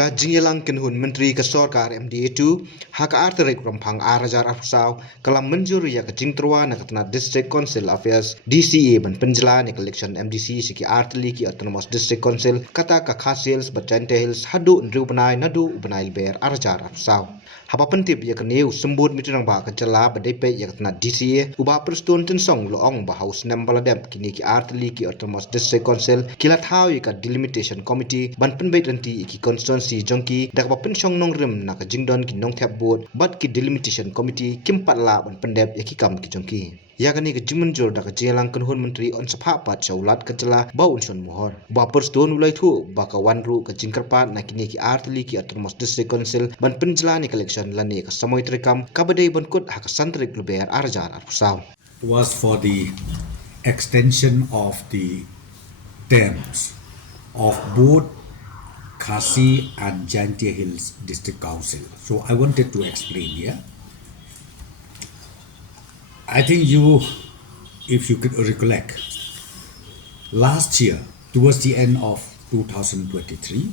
ka Jingyalang Kenhun Menteri ke Sorkar MDA2 hak arterik rompang arajar afsau kalam menjuri ya ke Jingtrwa na katna District Council Affairs DCA ban penjela ni Eleksyon MDC siki arteli ki Autonomous District Council kata ka khasils batente hills hadu ndru Bnai nadu Bnai ber arajar afsau haba pentip ya ke neu sembut mitunang ba ke jela badepe ya katna DCA uba perstun tensong loong ba house nembaladem kini ki arteli ki Autonomous District Council kilat hau ka delimitation committee ban Pynbeit Ryntih ki Konstitwensi jongki dak ba pensyong nong rem na ka jingdon ki nong thap board bat ki delimitation committee kim patla ban pendep ya ki kam ki jongki ya kani ke jimenjur dak jelang Kenhun Menteri on sapha pat chaulat ka jela ba unson mohor ba perston ulai thu ba ka wanru ka jingkarpat na kini ki artli ki Autonomous District Council ban penjela ni election lani ka samoy trekam kabadai ban kut hak santrik luber arjar arpusaw was for the extension of the terms of both Khasi and Jantia Hills District Council. So I wanted to explain here. I think if you could recollect, last year, towards the end of 2023,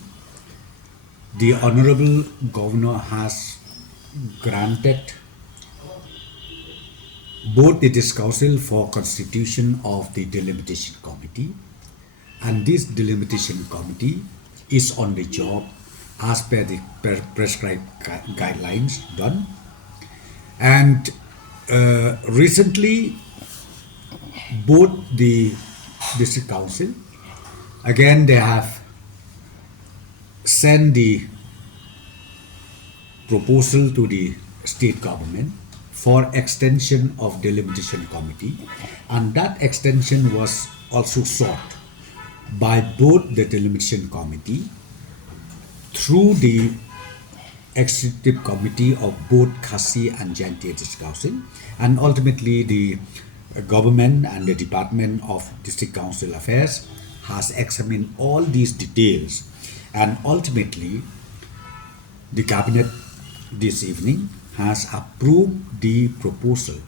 the Honorable Governor has granted both the District Council for constitution of the delimitation committee, and this delimitation committee is on the job as per the prescribed guidelines done. And recently, both the District Council, again they have sent the proposal to the state government for extension of delimitation committee, and that extension was also sought by both the delimitation committee through the executive committee of both Khasi and Jantia District Council, and ultimately the government and the Department of District Council Affairs has examined all these details, and ultimately the cabinet this evening has approved the proposal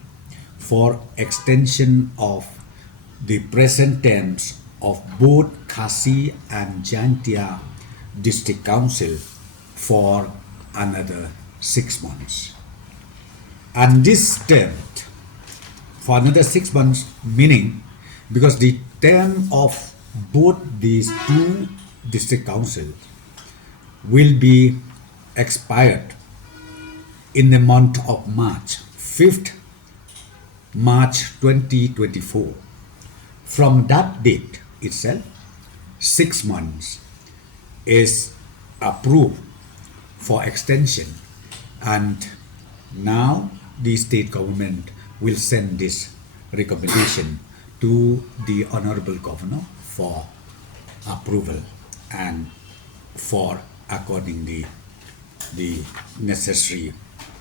for extension of the present terms of both Khasi and Jantia District Council for another 6 months. And this term for another 6 months, meaning because the term of both these two district councils will be expired in the month of March, 5th March 2024. From that date itself, 6 months is approved for extension, and now the state government will send this recommendation to the Honorable Governor for approval and for according the necessary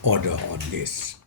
order on this.